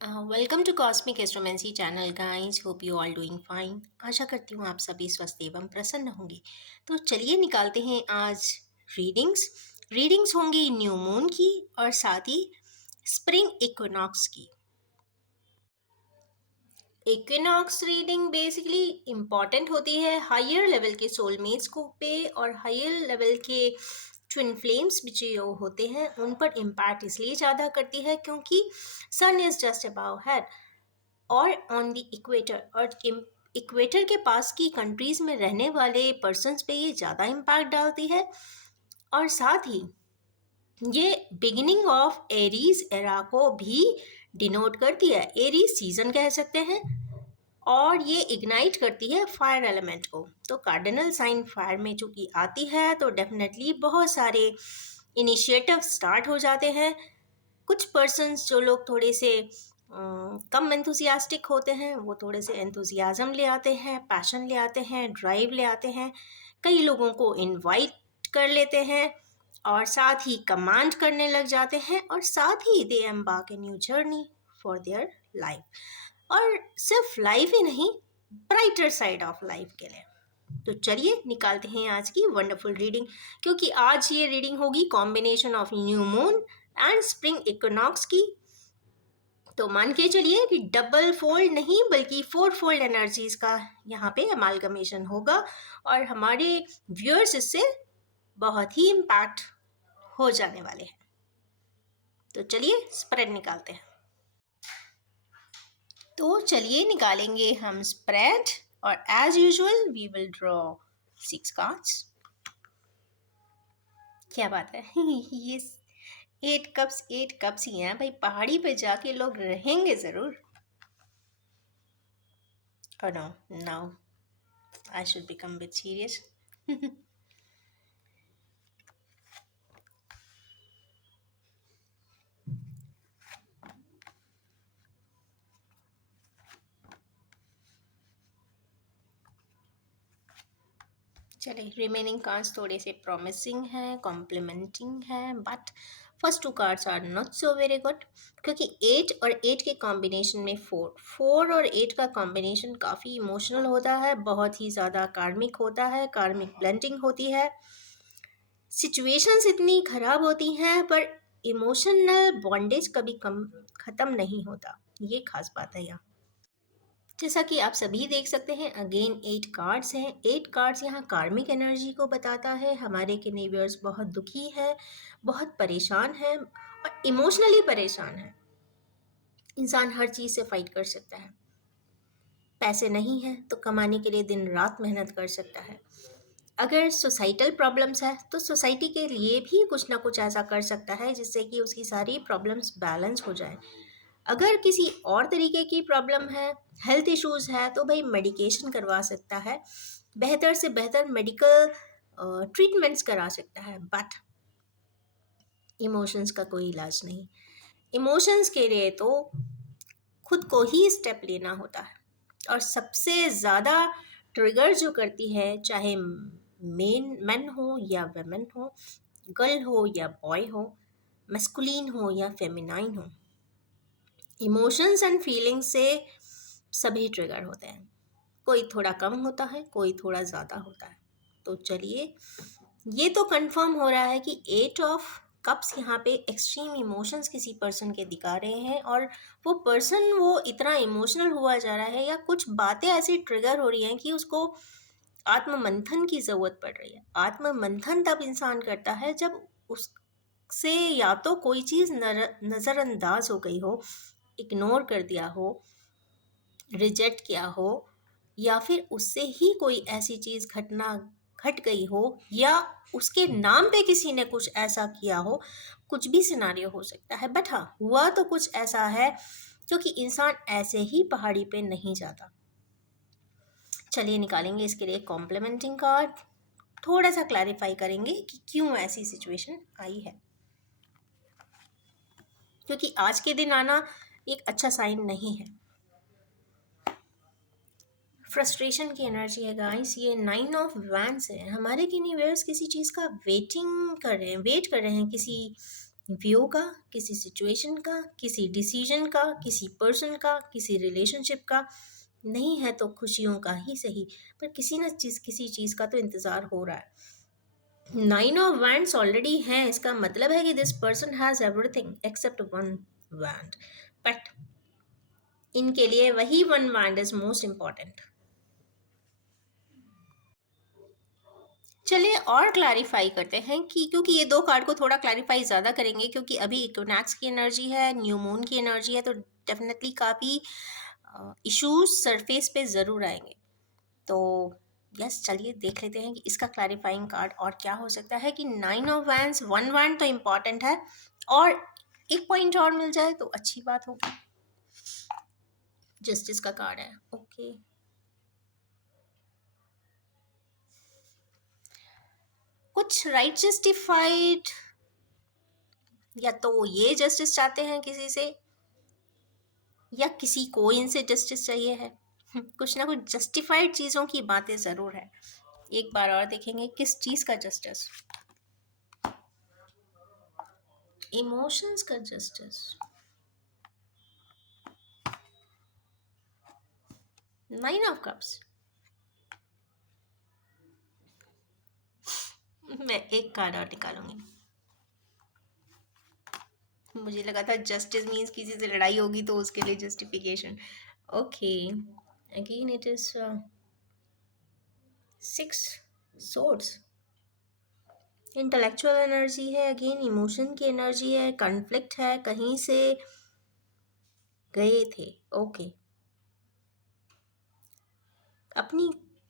Welcome to cosmic astromancy channel guys. Hope you all doing fine. आशा करती हूँ आप सभी स्वस्थ एवं प्रसन्न होंगे। तो चलिए निकालते हैं आज रीडिंग्स। रीडिंग्स होंगी न्यू मून की और साथ ही स्प्रिंग इक्विनॉक्स की। इक्विनॉक्स रीडिंग बेसिकली इम्पॉर्टेंट होती है हायर लेवल के सोलमेट्स को पे और हायर लेवल के ट्विन फ्लेम्स जो होते हैं उन पर इम्पैक्ट इसलिए ज़्यादा करती है क्योंकि सन इज जस्ट अबाव हेड और ऑन द इक्वेटर और इक्वेटर के पास की कंट्रीज में रहने वाले पर्सन्स पे ये ज़्यादा इम्पैक्ट डालती है। और साथ ही ये बिगिनिंग ऑफ एरीज एरा को भी डिनोट करती है। एरीज सीजन कह सकते हैं और ये इग्नाइट करती है फायर एलिमेंट को। तो कार्डिनल साइन फायर में चूंकि आती है तो डेफिनेटली बहुत सारे इनिशिएटिव स्टार्ट हो जाते हैं। कुछ पर्सन्स जो लोग थोड़े से कम एंथुसियास्टिक होते हैं वो थोड़े से एंथुसियाज्म ले आते हैं, पैशन ले आते हैं, ड्राइव ले आते हैं। कई लोगों को इनवाइट कर लेते हैं और साथ ही कमांड करने लग जाते हैं और साथ ही they embark a new journey for their life. और सिर्फ लाइफ ही नहीं, ब्राइटर साइड ऑफ लाइफ के लिए। तो चलिए निकालते हैं आज की वंडरफुल रीडिंग, क्योंकि आज ये रीडिंग होगी combination of new moon and spring equinox की। तो मान के चलिए कि डबल फोल्ड नहीं बल्कि फोर फोल्ड एनर्जीज का यहाँ पे अमालगमेशन होगा और हमारे व्यूअर्स इससे बहुत ही इम्पैक्ट हो जाने वाले हैं। तो चलिए स्प्रेड निकालते हैं। तो चलिए निकालेंगे हम स्प्रेड और as usual we will draw 6 cards. क्या बात है ये 8 कप्स ही हैं भाई। पहाड़ी पे जाके लोग रहेंगे जरूर। Oh no, now I should become a bit serious. चले रिमेनिंग कार्ड्स थोड़े से प्रॉमिसिंग हैं, कॉम्प्लीमेंटिंग हैं, but first 2 cards are not so very good, क्योंकि 8 और 8 के कॉम्बिनेशन में 4 और 8 का कॉम्बिनेशन काफ़ी इमोशनल होता है, बहुत ही ज़्यादा कार्मिक होता है, कार्मिक ब्लेंडिंग होती है। सिचुएशंस इतनी खराब होती हैं पर इमोशनल बॉन्डेज कभी कम ख़त्म नहीं होता। ये खास बात है यहाँ। जैसा कि आप सभी देख सकते हैं अगेन 8 कार्ड्स हैं। 8 कार्ड्स यहाँ कार्मिक एनर्जी को बताता है। हमारे किनेवियर्स बहुत दुखी है, बहुत परेशान है और इमोशनली परेशान है। इंसान हर चीज़ से फाइट कर सकता है। पैसे नहीं है तो कमाने के लिए दिन रात मेहनत कर सकता है। अगर सोसाइटल प्रॉब्लम्स है तो सोसाइटी के लिए भी कुछ ना कुछ ऐसा कर सकता है जिससे कि उसकी सारी प्रॉब्लम्स बैलेंस हो जाए। अगर किसी और तरीके की प्रॉब्लम है, हेल्थ इश्यूज है, तो भाई मेडिकेशन करवा सकता है, बेहतर से बेहतर मेडिकल ट्रीटमेंट्स करा सकता है, बट इमोशंस का कोई इलाज नहीं। इमोशंस के लिए तो खुद को ही स्टेप लेना होता है। और सबसे ज़्यादा ट्रिगर जो करती है, चाहे मेन हो या वेमेन हो, गर्ल हो या बॉय हो, मस्कुलिन हो या फेमिनाइन हो, इमोशंस एंड फीलिंग्स से सभी ट्रिगर होते हैं। कोई थोड़ा कम होता है, कोई थोड़ा ज़्यादा होता है। तो चलिए ये तो कंफर्म हो रहा है कि 8 ऑफ कप्स यहाँ पे एक्सट्रीम इमोशंस किसी पर्सन के दिखा रहे हैं और वो पर्सन वो इतना इमोशनल हुआ जा रहा है या कुछ बातें ऐसी ट्रिगर हो रही हैं कि उसको आत्ममंथन की ज़रूरत पड़ रही है। आत्ममंथन तब इंसान करता है जब उससे या तो कोई चीज़ नज़रअंदाज हो गई हो, इग्नोर कर दिया हो, रिजेक्ट किया हो, या फिर उससे ही कोई ऐसी चीज़ घटना घट गई हो या उसके नाम पे किसी ने कुछ ऐसा किया हो। कुछ भी सिनारियो हो सकता है, बट हाँ हुआ तो कुछ ऐसा है क्योंकि इंसान ऐसे ही पहाड़ी पे नहीं जाता। चलिए निकालेंगे इसके लिए कॉम्प्लीमेंटिंग कार्ड, थोड़ा सा क्लैरिफाई करेंगे कि क्यों ऐसी सिचुएशन आई है, क्योंकि आज के दिन आना एक अच्छा साइन नहीं है। फ्रस्ट्रेशन की एनर्जी है गाइस। ये 9 ऑफ वैंड्स है। हमारे यूनिवर्स किसी चीज़ का वेट कर रहे हैं किसी व्यू का, किसी सिचुएशन का, किसी डिसीजन का, किसी पर्सन का, किसी रिलेशनशिप का। नहीं है तो खुशियों का ही सही, पर किसी चीज़ का तो इंतज़ार हो रहा है। नाइन ऑफ वैंड्स ऑलरेडी हैं, इसका मतलब है कि this person has everything except one wand, but इनके लिए वही one wand is most important. चलिए और क्लैरिफाई करते हैं कि क्योंकि ये दो कार्ड को थोड़ा क्लैरिफाई ज़्यादा करेंगे, क्योंकि अभी इक्विनॉक्स की एनर्जी है, न्यू मून की एनर्जी है, तो डेफिनेटली काफ़ी इश्यूज सरफेस पे ज़रूर आएंगे। तो यस, चलिए देख लेते हैं कि इसका क्लैरिफाइंग कार्ड और क्या हो सकता है। कि nine of wands, one wand तो इम्पॉर्टेंट है, और एक पॉइंट और मिल जाए तो अच्छी बात होगी। जस्टिस का कार्ड है, ओके। कुछ राइट जस्टिफाइड, या तो ये जस्टिस चाहते हैं किसी से, या किसी को इनसे जस्टिस चाहिए है। कुछ ना कुछ जस्टिफाइड चीज़ों की बातें ज़रूर है। एक बार और देखेंगे किस चीज़ का जस्टिस। इमोशंस का जस्टिस, नाइन ऑफ कप्स। मैं एक कार्ड और निकालूंगी। मुझे लगा था जस्टिस मीन्स किसी से लड़ाई होगी तो उसके लिए justification. Okay, again it is six swords. Intellectual energy है, अगेन इमोशन की एनर्जी है, कॉन्फ्लिक्ट है, कहीं से गए थे। ओके, अपनी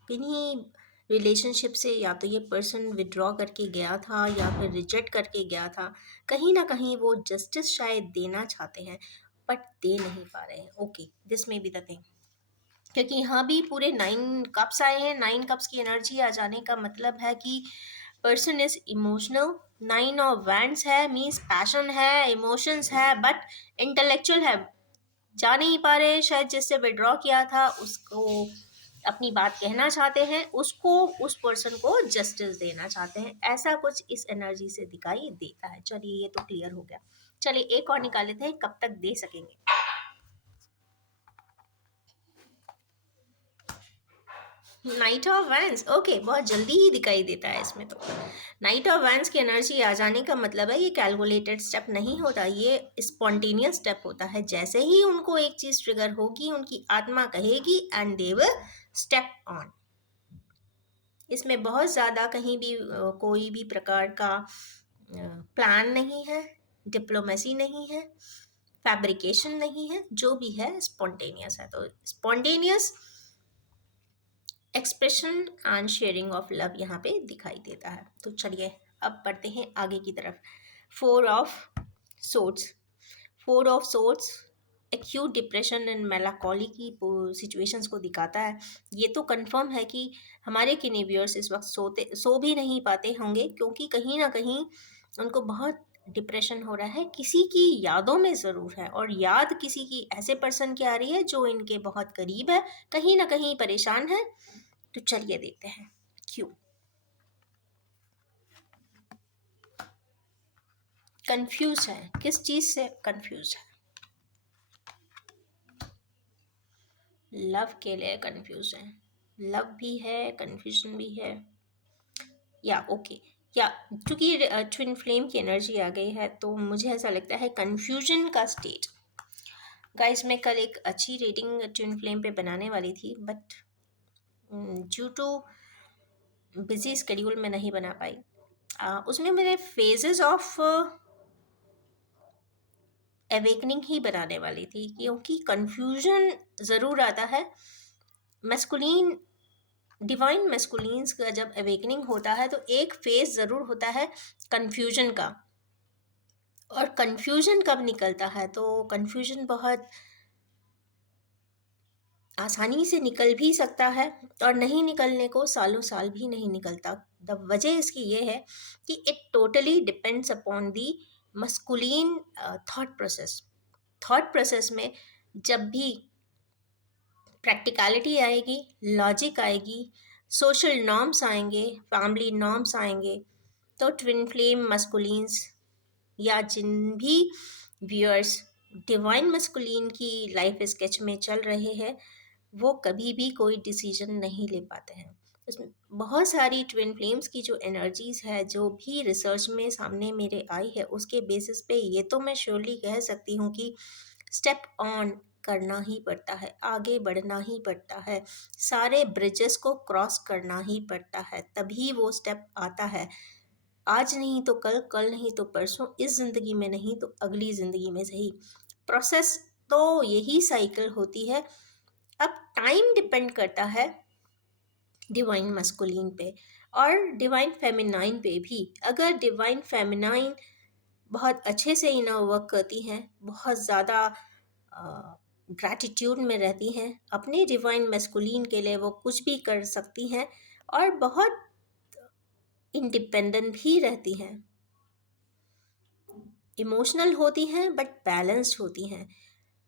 किन्हीं रिलेशनशिप से या तो ये पर्सन विड्रॉ करके गया था या फिर रिजेक्ट करके गया था। कहीं ना कहीं वो जस्टिस शायद देना चाहते हैं, बट दे नहीं पा रहे हैं। ओके, दिस में बी द थिंग, क्योंकि यहाँ भी पूरे नाइन कप्स आए हैं। नाइन कप्स की एनर्जी आ जाने का मतलब है कि person is emotional. Nine of wands है मीन्स पैशन है, इमोशंस है, बट इंटेलेक्चुअल है। जा नहीं पा रहे हैं, शायद जिससे विड्रॉ किया था उसको अपनी बात कहना चाहते हैं, उसको, उस पर्सन को जस्टिस देना चाहते हैं। ऐसा कुछ इस एनर्जी से दिखाई देता है। चलिए ये तो क्लियर हो गया। चलिए एक और निकाल लेते हैं, कब तक दे सकेंगे। नाइट ऑफ वैंस, ओके, बहुत जल्दी ही दिखाई देता है इसमें तो। नाइट ऑफ वैंस की एनर्जी आ जाने का मतलब है ये कैलकुलेटेड स्टेप नहीं होता, ये स्पॉन्टेनियस स्टेप होता है। जैसे ही उनको एक चीज ट्रिगर होगी, उनकी आत्मा कहेगी and they will step on. इसमें बहुत ज़्यादा कहीं भी कोई भी प्रकार का प्लान नहीं है, डिप्लोमेसी नहीं है, फैब्रिकेशन नहीं है, जो भी है स्पॉन्टेनियस है। तो spontaneous expression and sharing of love यहाँ पे दिखाई देता है। तो चलिए अब बढ़ते हैं आगे की तरफ। Four of swords, four of swords acute depression and melancholy की सिचुएशंस को दिखाता है। ये तो कंफर्म है कि हमारे किन्हीं व्यूअर्स इस वक्त सो भी नहीं पाते होंगे, क्योंकि कहीं ना कहीं उनको बहुत डिप्रेशन हो रहा है। किसी की यादों में ज़रूर है, और याद किसी की ऐसे पर्सन की आ रही है जो इनके बहुत करीब है, कहीं ना कहीं परेशान है। तो चलिए देखते हैं क्यों। कंफ्यूज है, किस चीज़ से कंफ्यूज है? लव के लिए कंफ्यूज है। लव भी है, कंफ्यूजन भी है, या ओके, या क्योंकि ट्विन फ्लेम की एनर्जी आ गई है तो मुझे ऐसा लगता है कंफ्यूजन का स्टेट। गाइस, मैं कल एक अच्छी रेटिंग ट्विन फ्लेम पे बनाने वाली थी, but due too busy schedule में नहीं बना पाई। उसमें मेरे फेजेस ऑफ अवेकनिंग ही बनाने वाली थी, क्योंकि कंफ्यूजन ज़रूर आता है। मैस्कुलिन, डिवाइन मैस्कुलिन्स का जब अवेकनिंग होता है तो एक फेज ज़रूर होता है कंफ्यूजन का। और कंफ्यूजन कब निकलता है? तो कंफ्यूजन बहुत आसानी से निकल भी सकता है, और नहीं निकलने को सालों साल भी नहीं निकलता। द वजह इसकी ये है कि it totally depends upon the masculine thought process. Thought process में जब भी प्रैक्टिकलिटी आएगी, लॉजिक आएगी, सोशल नॉर्म्स आएंगे, फैमिली नॉर्म्स आएंगे, तो ट्विन फ्लेम मस्कुलिन्स या जिन भी व्यूअर्स डिवाइन मस्कुलिन की लाइफ स्केच में चल रहे हैं, वो कभी भी कोई डिसीजन नहीं ले पाते हैं। उसमें बहुत सारी ट्विन फ्लेम्स की जो एनर्जीज है, जो भी रिसर्च में सामने मेरे आई है, उसके बेसिस पे ये तो मैं श्योरली कह सकती हूँ कि स्टेप ऑन करना ही पड़ता है, आगे बढ़ना ही पड़ता है, सारे ब्रिजेस को क्रॉस करना ही पड़ता है, तभी वो स्टेप आता है। आज नहीं तो कल, कल नहीं तो परसों, इस ज़िंदगी में नहीं तो अगली ज़िंदगी में सही। प्रोसेस तो यही साइकिल होती है। अब टाइम डिपेंड करता है डिवाइन मस्कुलिन पे और डिवाइन फेमिनाइन पे भी। अगर डिवाइन फेमिनाइन बहुत अच्छे से इनर वर्क करती हैं, बहुत ज़्यादा ग्रैटिट्यूड में रहती हैं, अपने डिवाइन मस्कुलिन के लिए वो कुछ भी कर सकती हैं और बहुत इंडिपेंडेंट भी रहती हैं, इमोशनल होती हैं बट बैलेंस्ड होती हैं।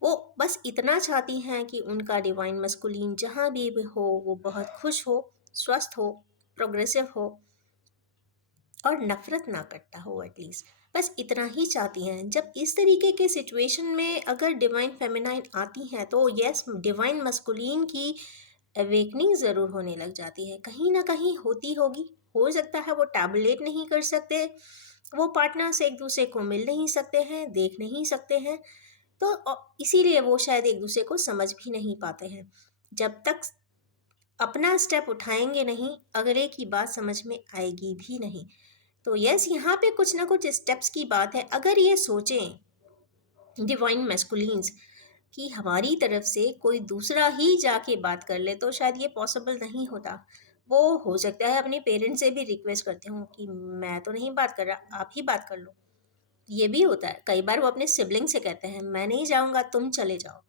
वो बस इतना चाहती हैं कि उनका डिवाइन मस्कुलिन जहाँ भी हो वो बहुत खुश हो, स्वस्थ हो, प्रोग्रेसिव हो और नफरत ना करता हो एटलीस्ट। बस इतना ही चाहती हैं। जब इस तरीके के सिचुएशन में अगर डिवाइन फेमिनाइन आती हैं तो यस, डिवाइन मस्कुलिन की अवेकनिंग ज़रूर होने लग जाती है, कहीं ना कहीं होती होगी। हो सकता है वो टैबुलेट नहीं कर सकते, वो पार्टनर से एक दूसरे को मिल नहीं सकते हैं, देख नहीं सकते हैं, तो इसीलिए वो शायद एक दूसरे को समझ भी नहीं पाते हैं। जब तक अपना स्टेप उठाएंगे नहीं, अगले की बात समझ में आएगी भी नहीं। तो यस, यहाँ पे कुछ ना कुछ स्टेप्स की बात है। अगर ये सोचें डिवाइन मैस्कुलिन्स कि हमारी तरफ से कोई दूसरा ही जाके बात कर ले, तो शायद ये पॉसिबल नहीं होता। वो हो सकता है अपने पेरेंट्स से भी रिक्वेस्ट करते हूँ कि मैं तो नहीं बात कर रहा, आप ही बात कर लो। ये भी होता है कई बार, वो अपने सिबलिंग से कहते हैं मैं नहीं जाऊँगा, तुम चले जाओ।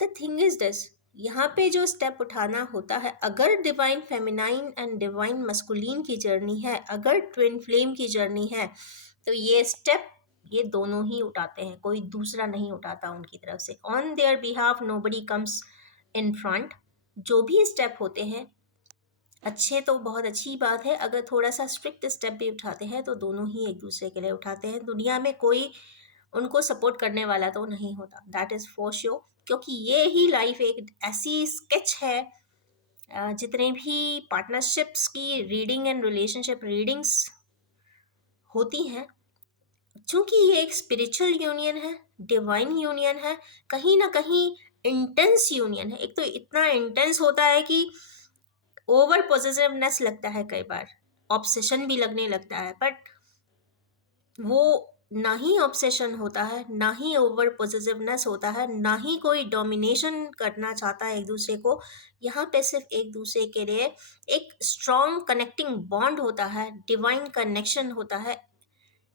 द थिंग इज दिस, यहाँ पे जो स्टेप उठाना होता है, अगर divine feminine and divine masculine की जर्नी है, अगर ट्विन फ्लेम की जर्नी है, तो ये स्टेप ये दोनों ही उठाते हैं, कोई दूसरा नहीं उठाता उनकी तरफ से। On their behalf nobody comes in front. जो भी स्टेप होते हैं अच्छे तो बहुत अच्छी बात है, अगर थोड़ा सा स्ट्रिक्ट स्टेप भी उठाते हैं तो दोनों ही एक दूसरे के लिए उठाते हैं। दुनिया में कोई उनको सपोर्ट करने वाला तो नहीं होता, दैट इज़ फॉर श्योर। क्योंकि ये ही लाइफ एक ऐसी स्केच है, जितने भी पार्टनरशिप्स की रीडिंग एंड रिलेशनशिप रीडिंग्स होती हैं, चूंकि ये एक स्पिरिचुअल यूनियन है, डिवाइन यूनियन है, कहीं ना कहीं इंटेंस यूनियन है। एक तो इतना इंटेंस होता है कि ओवर पॉजिटिवनेस लगता है, कई बार ऑब्सेशन भी लगने लगता है, बट वो ना ही ऑब्सेशन होता है, ना ही ओवर पॉजिटिवनेस होता है, ना ही कोई डोमिनेशन करना चाहता है एक दूसरे को। यहाँ पे सिर्फ एक दूसरे के लिए एक स्ट्रॉन्ग कनेक्टिंग बॉन्ड होता है, डिवाइन कनेक्शन होता है,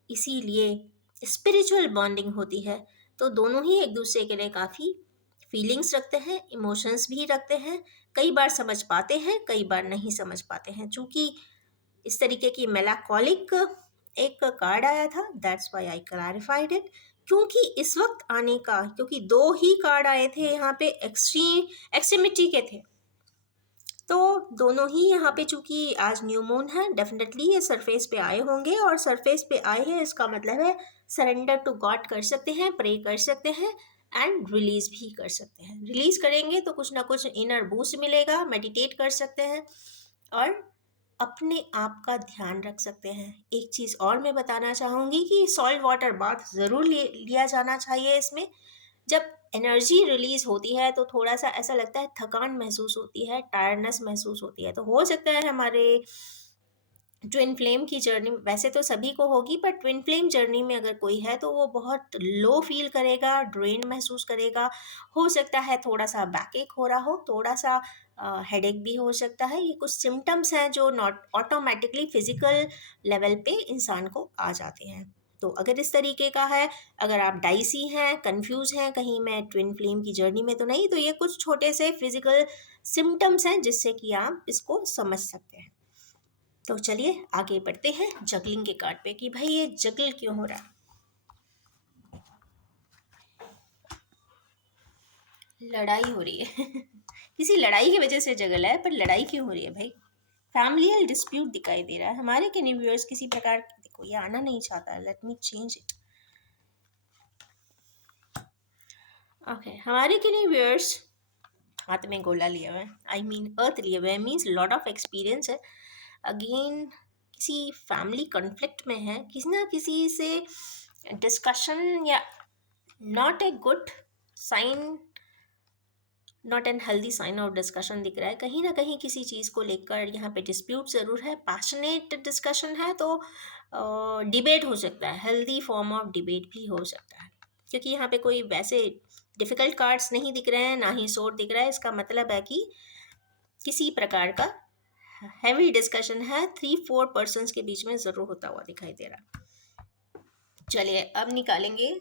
इसीलिए स्पिरिचुअल बॉन्डिंग होती है। तो दोनों ही एक दूसरे के लिए काफ़ी फीलिंग्स रखते हैं, इमोशंस भी रखते हैं। कई बार समझ पाते हैं, कई बार नहीं समझ पाते हैं। चूंकि इस तरीके की मेलाकोलिक एक कार्ड आया था, that's why I clarified it. क्योंकि इस वक्त आने का, क्योंकि दो ही कार्ड आए थे यहाँ पे एक्सट्रीमिटी के थे, तो दोनों ही यहाँ पे, चूंकि आज न्यू मून है, डेफिनेटली ये सरफेस पे आए होंगे, और सरफेस पे आए हैं इसका मतलब है सरेंडर टू गॉड कर सकते हैं, प्रे कर सकते हैं एंड रिलीज भी कर सकते हैं। रिलीज करेंगे तो कुछ ना कुछ इनर बूस्ट मिलेगा, मेडिटेट कर सकते हैं और अपने आप का ध्यान रख सकते हैं। एक चीज़ और मैं बताना चाहूँगी कि सॉल्ट वाटर बाथ ज़रूर लिया जाना चाहिए इसमें। जब एनर्जी रिलीज होती है तो थोड़ा सा ऐसा लगता है, थकान महसूस होती है, टायर्डनेस महसूस होती है। तो हो सकता है हमारे ट्विन फ्लेम की जर्नी, वैसे तो सभी को होगी, पर ट्विन फ्लेम जर्नी में अगर कोई है तो वो बहुत लो फील करेगा, ड्रेन महसूस करेगा। हो सकता है थोड़ा सा बैक एक हो रहा हो, थोड़ा सा हेडेक भी हो सकता है। ये कुछ सिम्टम्स हैं जो नॉट ऑटोमेटिकली फिजिकल लेवल पे इंसान को आ जाते हैं। तो अगर इस तरीके का है, अगर आप डाइसी हैं, कंफ्यूज हैं कहीं मैं ट्विन फ्लेम की जर्नी में तो नहीं, तो ये कुछ छोटे से फिजिकल सिम्टम्स हैं जिससे कि आप इसको समझ सकते हैं। तो चलिए आगे बढ़ते हैं जगलिंग के कार्ड पे कि भाई ये जगल क्यों हो रहा है। लड़ाई हो रही है किसी लड़ाई की वजह से जगल है, पर लड़ाई क्यों हो रही है भाई? फैमिलियल डिस्प्यूट दिखाई दे रहा है हमारे के व्यूअर्स, किसी प्रकार। देखो, को, ये आना नहीं चाहता। Let me change it. Okay, हमारे के लिए व्यूअर्स हाथ में गोला लिया हुआ है, आई मीन अर्थ लिए हुए है, मीन्स लॉट ऑफ एक्सपीरियंस है। अगेन किसी फैमिली कॉन्फ्लिक्ट में है, किसी ना किसी से डिस्कशन, या not a good sign, not an healthy sign of discussion दिख रहा है। कहीं ना कहीं किसी चीज़ को लेकर यहाँ पे डिस्प्यूट ज़रूर है, पैशनेट डिस्कशन है, तो डिबेट हो सकता है, हेल्दी फॉर्म ऑफ डिबेट भी हो सकता है। क्योंकि यहाँ पे कोई वैसे डिफ़िकल्ट कार्ड्स नहीं दिख रहे हैं, ना ही सोर्ड दिख रहा है। इसका मतलब है कि किसी प्रकार का हैवी डिस्कशन है, 3-4 पर्सन्स के बीच में ज़रूर होता हुआ दिखाई दे रहा है। चलिए अब निकालेंगे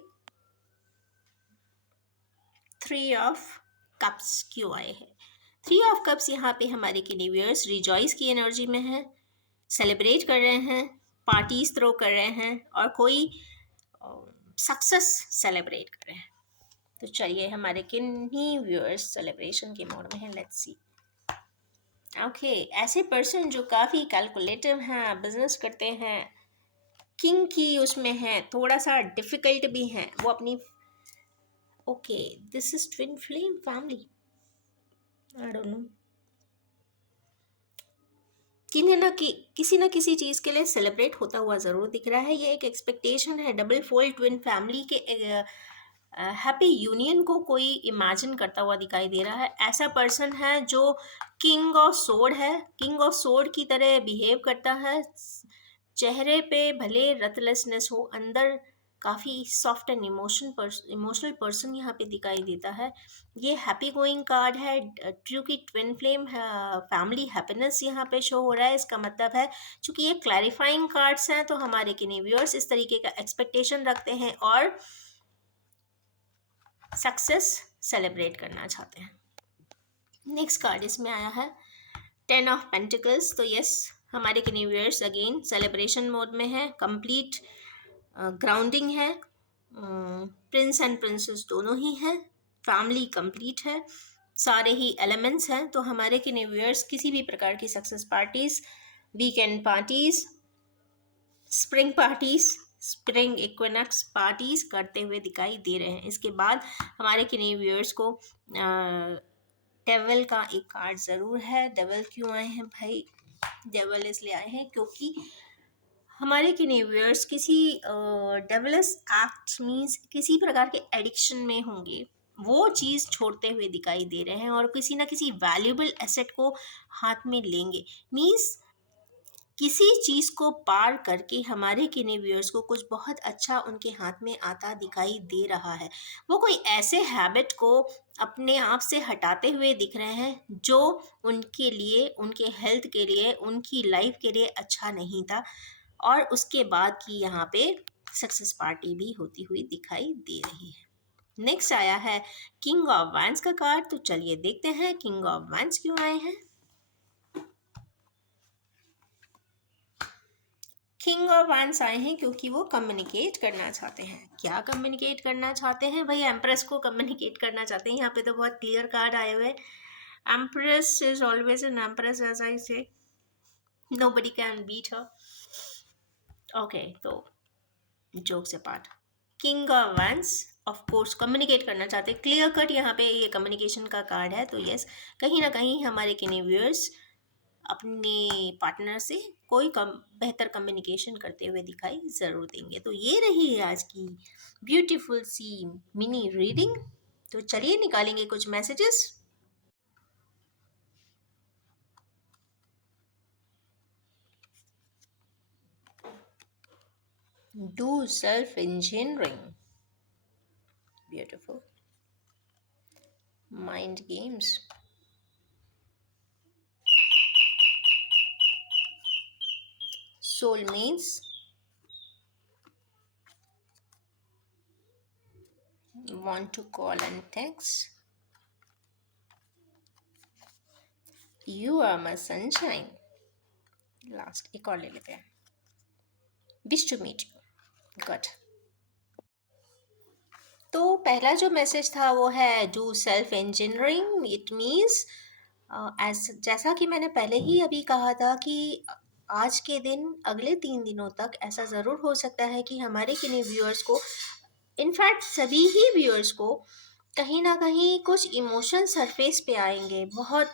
3 ऑफ कप्स क्यों आए हैं। 3 ऑफ कप्स यहाँ पे हमारे किनीवियर्स रिजॉइस की एनर्जी में है, सेलिब्रेट कर रहे हैं, पार्टीज थ्रो कर रहे हैं, और कोई सक्सेस सेलिब्रेट कर रहे हैं। तो चलिए हमारे किन्हीं व्यूअर्स सेलिब्रेशन के मोड में हैं, लेट्स सी। ओके, ऐसे पर्सन जो काफ़ी कैलकुलेटिव हैं, बिजनेस करते हैं, किंग की उसमें हैं, थोड़ा सा डिफिकल्ट भी हैं, वो अपनी okay this is twin flame family, I don't know, किसी ना किसी चीज़ के लिए सेलिब्रेट होता हुआ ज़रूर दिख रहा है। ये एक एक्सपेक्टेशन है, डबल फोल्ड ट्विन फैमिली के हैप्पी यूनियन को कोई इमेजिन करता हुआ दिखाई दे रहा है। ऐसा पर्सन है जो किंग ऑफ सोर्ड है, किंग ऑफ सोर्ड की तरह बिहेव करता है। चेहरे पे भले रथलेसनेस हो, अंदर काफ़ी सॉफ्ट एंड इमोशनल पर्सन यहाँ पे दिखाई देता है। ये हैप्पी गोइंग कार्ड है, क्योंकि ट्विन फ्लेम फैमिली हैप्पीनेस यहाँ पे शो हो रहा है। इसका मतलब है चूंकि ये क्लैरिफाइंग कार्ड्स हैं, तो हमारे किन्हीं व्यूअर्स इस तरीके का एक्सपेक्टेशन रखते हैं और सक्सेस सेलिब्रेट करना चाहते हैं। नेक्स्ट कार्ड इसमें आया है 10 ऑफ पेंटिकल्स। तो यस, हमारे किन्हीं व्यूअर्स अगेन सेलिब्रेशन मोड में है, कंप्लीट ग्राउंडिंग है, प्रिंस एंड प्रिंसेस दोनों ही हैं, फैमिली कंप्लीट है, सारे ही एलिमेंट्स हैं। तो हमारे के व्यूअर्स किसी भी प्रकार की success parties, weekend parties, spring parties, spring equinox parties करते हुए दिखाई दे रहे हैं। इसके बाद हमारे के व्यूअर्स को डेविल का एक कार्ड ज़रूर है। डेविल क्यों आए हैं भाई? डेविल इसलिए आए हैं क्योंकि हमारे व्यूअर्स किसी डेविलस एक्ट मीन्स किसी प्रकार के एडिक्शन में होंगे, वो चीज़ छोड़ते हुए दिखाई दे रहे हैं और किसी ना किसी वैल्यूबल एसेट को हाथ में लेंगे। मीन्स किसी चीज़ को पार करके हमारे व्यूअर्स को कुछ बहुत अच्छा उनके हाथ में आता दिखाई दे रहा है। वो कोई ऐसे हैबिट को अपने आप से हटाते हुए दिख रहे हैं जो उनके लिए, उनके हेल्थ के लिए, उनकी लाइफ के लिए अच्छा नहीं था, और उसके बाद की यहाँ पे सक्सेस पार्टी भी होती हुई दिखाई दे रही है। नेक्स्ट आया है किंग ऑफ वैंड्स का कार्ड। तो चलिए देखते हैं किंग ऑफ वैंड्स क्यों आए हैं। किंग ऑफ वैंड्स आए हैं क्योंकि वो कम्युनिकेट करना चाहते हैं। क्या कम्युनिकेट करना चाहते हैं भाई? एम्प्रेस को कम्युनिकेट करना चाहते हैं। यहाँ पे तो बहुत क्लियर कार्ड आए हुए। Empress is always an empress, as I say, nobody can beat her. Okay, तो jokes apart, king of wands of course communicate करना चाहते हैं। क्लियर कट यहाँ पे ये कम्युनिकेशन का कार्ड है। तो यस, कहीं ना कहीं हमारे व्यूअर्स अपने पार्टनर से कोई बेहतर कम्युनिकेशन करते हुए दिखाई ज़रूर देंगे। तो ये रही है आज की ब्यूटीफुल सी मिनी रीडिंग। तो चलिए निकालेंगे कुछ messages. Do self-engineering. Beautiful. Mind games. Soulmates. Want to call and text. You are my sunshine. Last एक और ले लेते हैं। Wish to meet you, good. तो पहला जो मैसेज था वो है do self engineering. It means जैसा कि मैंने पहले ही अभी कहा था कि आज के दिन अगले 3 दिनों तक ऐसा ज़रूर हो सकता है कि हमारे किन्हीं व्यूअर्स को, इनफैक्ट सभी ही व्यूअर्स को, कहीं न कहीं कुछ इमोशन सरफेस पे आएँगे। बहुत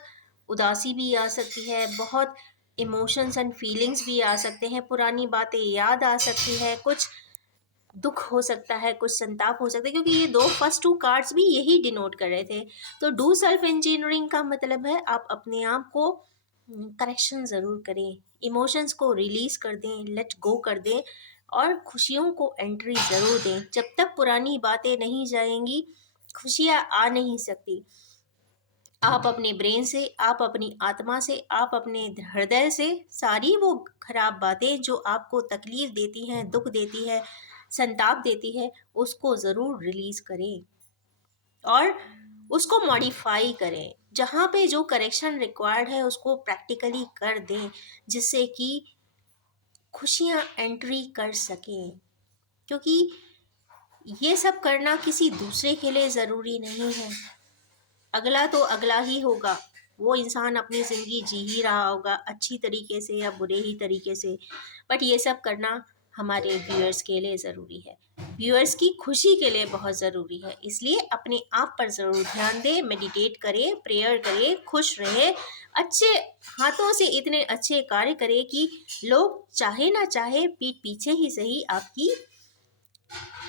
उदासी भी आ सकती है, बहुत इमोशंस एंड फीलिंग्स भी आ सकते हैं, पुरानी बातें याद आ सकती है, कुछ दुःख हो सकता है, कुछ संताप हो सकता है, क्योंकि ये 2 फर्स्ट 2 कार्ड्स भी यही डिनोट कर रहे थे। तो डू सेल्फ इंजीनियरिंग का मतलब है आप अपने आप को करेक्शन ज़रूर करें, इमोशंस को रिलीज़ कर दें, लेट गो कर दें और खुशियों को एंट्री ज़रूर दें। जब तक पुरानी बातें नहीं जाएँगी, खुशियाँ आ नहीं सकती। आप अपने ब्रेन से, आप अपनी आत्मा से, आप अपने हृदय से सारी वो खराब बातें जो आपको तकलीफ देती हैं, दुःख देती है, संताप देती है, उसको ज़रूर रिलीज़ करें और उसको मॉडिफ़ाई करें। जहाँ पे जो करेक्शन रिक्वायर्ड है उसको प्रैक्टिकली कर दें, जिससे कि खुशियाँ एंट्री कर सकें। क्योंकि ये सब करना किसी दूसरे के लिए ज़रूरी नहीं है। अगला तो अगला ही होगा, वो इंसान अपनी ज़िंदगी जी ही रहा होगा अच्छी तरीके से या बुरे ही तरीके से, बट ये सब करना हमारे व्यूअर्स के लिए ज़रूरी है, व्यूअर्स की खुशी के लिए बहुत ज़रूरी है। इसलिए अपने आप पर ज़रूर ध्यान दें, मेडिटेट करें, प्रेयर करें, खुश रहें, अच्छे हाथों से इतने अच्छे कार्य करें कि लोग चाहे ना चाहे पीठ पीछे ही सही आपकी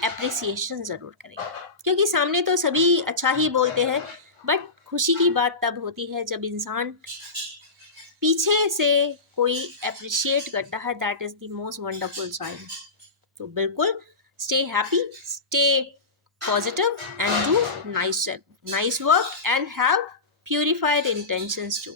एप्रिसिएशन ज़रूर करें। क्योंकि सामने तो सभी अच्छा ही बोलते हैं, बट खुशी की बात तब होती है जब इंसान पीछे से कोई एप्रिशिएट करता है। That is the most wonderful sign. तो बिल्कुल stay happy, stay positive and do nice work and have purified intentions too.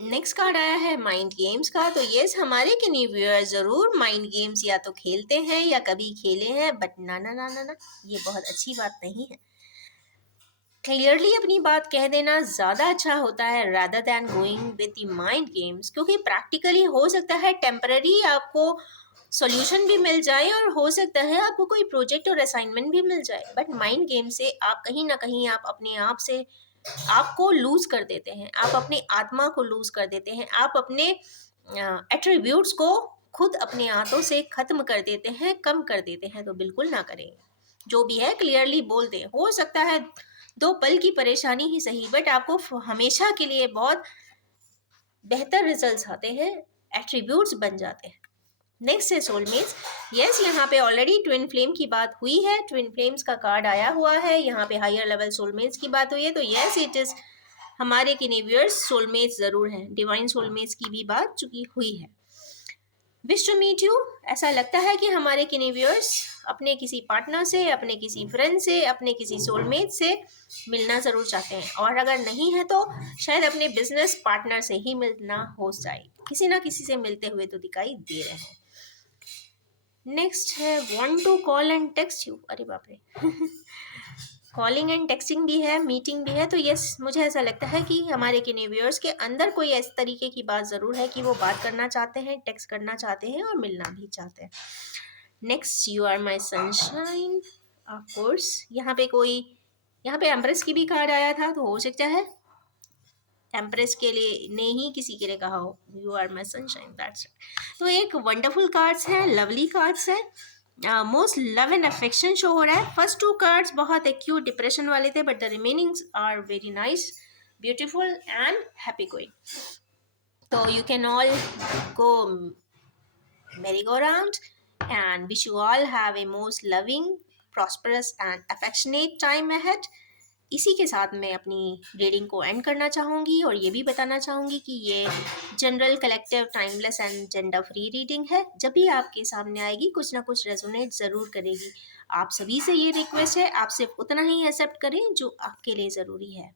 Next card आया है माइंड गेम्स का। तो यस, हमारे किन्हीं व्यूअर ज़रूर माइंड गेम्स या तो खेलते हैं या कभी खेले हैं, बट ना ना ना ना ना, ये बहुत अच्छी बात नहीं है। क्लियरली अपनी बात कह देना ज़्यादा अच्छा होता है rather than going with the mind games, क्योंकि प्रैक्टिकली हो सकता है टेम्पररी आपको सॉल्यूशन भी मिल जाए और हो सकता है आपको कोई प्रोजेक्ट और असाइनमेंट भी मिल जाए, बट माइंड गेम से आप कहीं ना कहीं आप अपने आप से आपको लूज कर देते हैं, आप अपनी आत्मा को लूज कर देते हैं, आप अपने एट्रीब्यूट्स को खुद अपने हाथों से खत्म कर देते हैं, कम कर देते हैं। तो बिल्कुल ना करें। जो भी है क्लियरली बोल दें। हो सकता है 2 पल की परेशानी ही सही, बट आपको हमेशा के लिए बहुत बेहतर रिजल्ट्स आते हैं, एट्रीब्यूट्स बन जाते हैं। नेक्स्ट है सोलमेट्स। यस, यहाँ पे ऑलरेडी ट्विन फ्लेम की बात हुई है, ट्विन फ्लेम्स का कार्ड आया हुआ है, यहाँ पे हायर लेवल सोलमेट्स की बात हुई है। तो यस, इट इज हमारे किनेवियर्स सोलमेट्स ज़रूर हैं, डिवाइन सोलमेट्स की भी बात चुकी हुई है। विश टू मीट यू, ऐसा लगता है कि हमारे किनेवियर्स अपने किसी पार्टनर से, अपने किसी फ्रेंड से, अपने किसी सोलमेट से मिलना ज़रूर चाहते हैं, और अगर नहीं है तो शायद अपने बिजनेस पार्टनर से ही मिलना हो जाए, किसी ना किसी से मिलते हुए तो दिखाई दे रहे हैं। नेक्स्ट है want to call and text you. अरे बाप रे कॉलिंग एंड टेक्सटिंग भी है, मीटिंग भी है। तो यस, मुझे ऐसा लगता है कि हमारे किनेवियर्स के अंदर कोई इस तरीके की बात ज़रूर है कि वो बात करना चाहते हैं, टेक्स्ट करना चाहते हैं और मिलना भी चाहते हैं। Next, you are my sunshine. Of course यहाँ पे एम्प्रेस की भी कार्ड आया था, तो हो सकता है एम्प्रेस के लिए ने ही किसी के लिए कहा हो you are my sunshine, that's it. तो एक वंडरफुल कार्ड्स हैं, लवली कार्ड्स हैं, most love and affection show हो रहा है। फर्स्ट 2 कार्ड्स बहुत एक्यूट डिप्रेशन वाले थे, but the remainings are very nice, beautiful and happy going. तो you can all go merry-go-round and wish you all have a most loving, prosperous and affectionate time ahead. इसी के साथ मैं अपनी reading को and करना चाहूँगी और ये भी बताना चाहूँगी कि ये general, collective, timeless and gender free reading है। जब भी आपके सामने आएगी कुछ ना कुछ रेजोनेट ज़रूर करेगी। आप सभी से ये रिक्वेस्ट है, आप सिर्फ उतना ही एक्सेप्ट करें जो आपके लिए ज़रूरी है।